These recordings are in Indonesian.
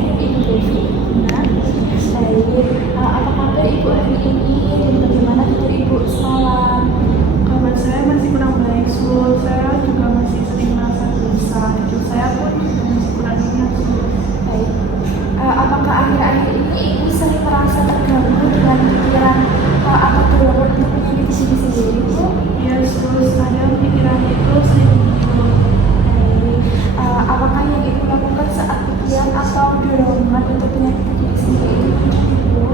dan Ibu Devi. Nah, baik. Apa kabar Ibu hari ini dan bagaimana tidur Ibu semalam? Kabar saya masih kurang baik, Sul. Saya juga masih sering merasa gelisah. Tidur saya pun juga masih kurang nyenyak, Sul. Baik. Apakah akhir-akhir ini Ibu sering merasa terganggu dengan pikiran atau dorongan untuk menyakiti diri sendiri, Bu? Iya, Sul. Kadang pikiran itu sering muncul. Baik. Apakah yang Ibu lakukan saat pikiran atau dorongan untuk menyakiti diri sendiri itu muncul, Ibu?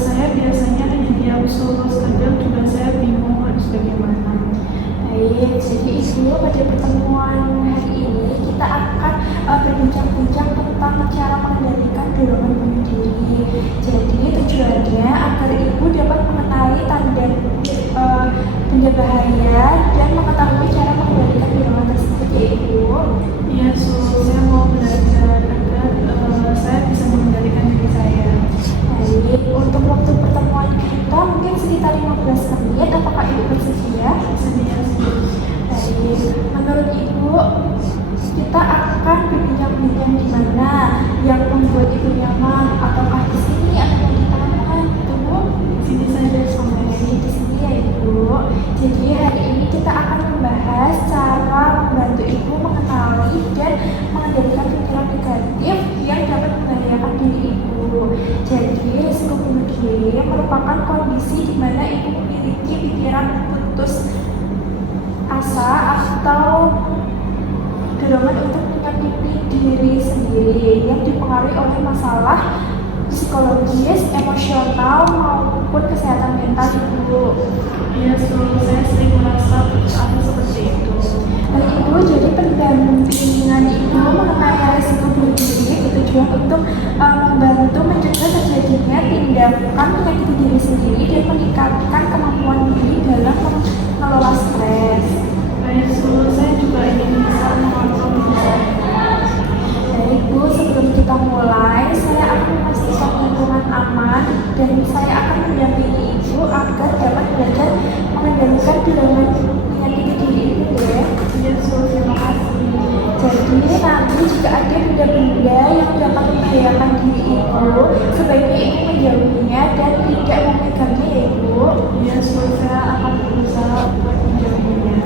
Saya biasanya hanya diam, Sul. Kadang juga saya bingung harus bagaimana. Baik, jadi Ibu pada pertemuan hari ini kita akan berbincang-bincang tentang cara mengendalikan dorongan bunuh diri. Jadi tujuannya agar Ibu dapat mengenali tanda benda bahaya dan mengetahui cara mengendalikan dorongan tersebut, ya Ibu. Iya, Sul. Saya mau belajar agar saya bisa mengendalikan diri saya. Baik, untuk waktu pertemuan kita mungkin sekitar 15 menit. Apakah Ibu bersedia? Sedia, Sul. Baik, menurut Ibu, kita akan berbincang-bincang di mana yang membuat Ibu nyaman, ataukah di sini atau di taman, Ibu? Sini saja, Sul. Di sini ya Ibu. Jadi hari ini kita akan membahas cara membantu Ibu mengenali dan mengendalikan pikiran negatif yang dapat membahayakan diri Ibu. Jadi risiko bunuh diri merupakan kondisi di mana Ibu memiliki pikiran putus asa atau dorongan untuk menyakiti diri sendiri yang dipengaruhi oleh masalah psikologis, emosional maupun kesehatan mental Ibu. Iya, Sul. Saya sering merasa putus asa seperti itu. Baik Ibu, jadi pendampingan Ibu mengenai risiko bunuh diri bertujuan untuk membantu mencegah terjadinya tindakan menyakiti diri sendiri dan meningkatkan kemampuan diri dalam mengelola stres. Baik, Sul. Saya juga ingin bisa mengontrol diri saya. Baik Bu, sebelum kita mulai, saya akan memastikan lingkungan aman dan saya akan mendampingi Ibu agar dapat belajar mengendalikan dorongan menyakiti diri Ibu ya. Iya, Sul. Terima kasih. Jadi nanti jika ada benda-benda yang dapat membahayakan diri Ibu, sebaiknya Ibu menjauhinya dan tidak memegangnya ya Ibu. Iya, Sul. Saya akan berusaha untuk menjauhinya.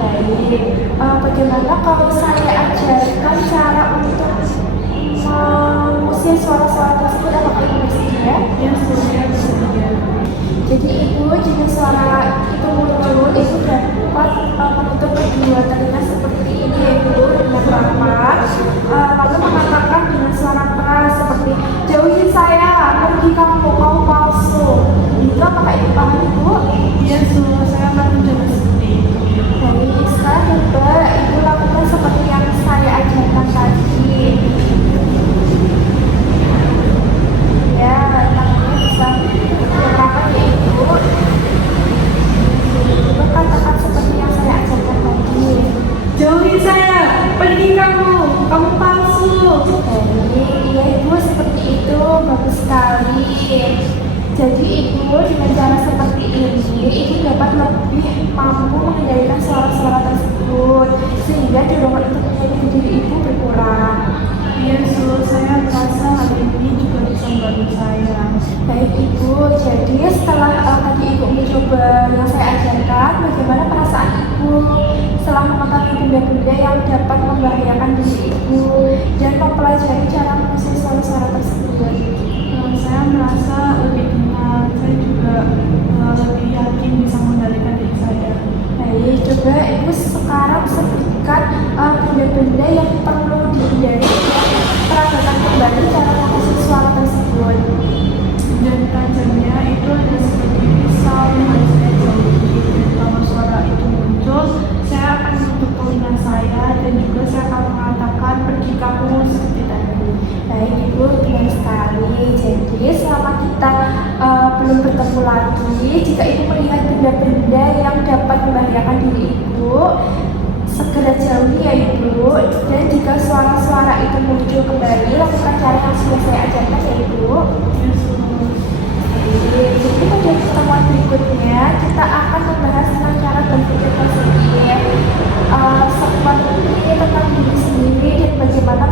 Baik, bagaimana kalau saya ajarkan cara untuk mengusir suara-suara tersebut, apakah Ibu bersedia? Iya, Sul. Saya bersedia. Jadi Ibu, jika suara itu muncul, Ibu dapat menutup kedua telinga seperti ini ya Ibu, dengan rapat, lalu mengatakan dengan suara keras seperti jauhi saya, pergi kamu, kamu palsu. Itu apakah Ibu paham Ibu? Iya, Sul. Saya akan mencoba seperti itu. Baik, sekarang coba Ibu lakukan seperti yang saya ajarkan tadi. Ya, tangannya bisa digerakkan ya Ibu. Ibu katakan seperti yang saya ajarkan tadi. Jauhi saya, pergi kamu palsu. Baik, iya Ibu, seperti itu, bagus sekali. Jadi Ibu dengan cara seperti ini, Ibu dapat lebih mampu mengendalikan suara-suara tersebut sehingga dorongan untuk menyakiti diri Ibu berkurang. Iya, Sul. Saya merasa hal ini juga bisa membantu saya. Baik Ibu, jadi setelah tadi Ibu mencoba yang saya ajarkan, bagaimana perasaan Ibu setelah mengetahui benda-benda yang dapat membahayakan diri Ibu dan mempelajari cara mengusir suara-suara tersebut? Saya merasa lebih tenang. Saya juga lebih yakin bisa mengendalikan diri saya. Baik, coba Ibu sekarang sebutkan benda-benda yang perlu dihindari dan peragakan kembali cara mengusir suara tersebut. Dan tajamnya itu ada seperti pisau yang harus saya jauhi. Dan kalau suara itu muncul, saya akan menutup telinga saya dan juga saya akan mengatakan pergi kamu seperti tadi. Baik Ibu, benar sekali. Jadi selama kita belum bertemu lagi, jika Ibu melihat benda-benda yang dapat membahayakan diri Ibu, segera jauhi ya Ibu. Dan jika suara-suara itu muncul kembali, lakukan cara yang sudah saya ajarkan ya Ibu. Ya, Sul. Jadi pada pertemuan berikutnya kita akan membahas tentang cara berpikir positif, seperti tentang diri sendiri dan bagaimana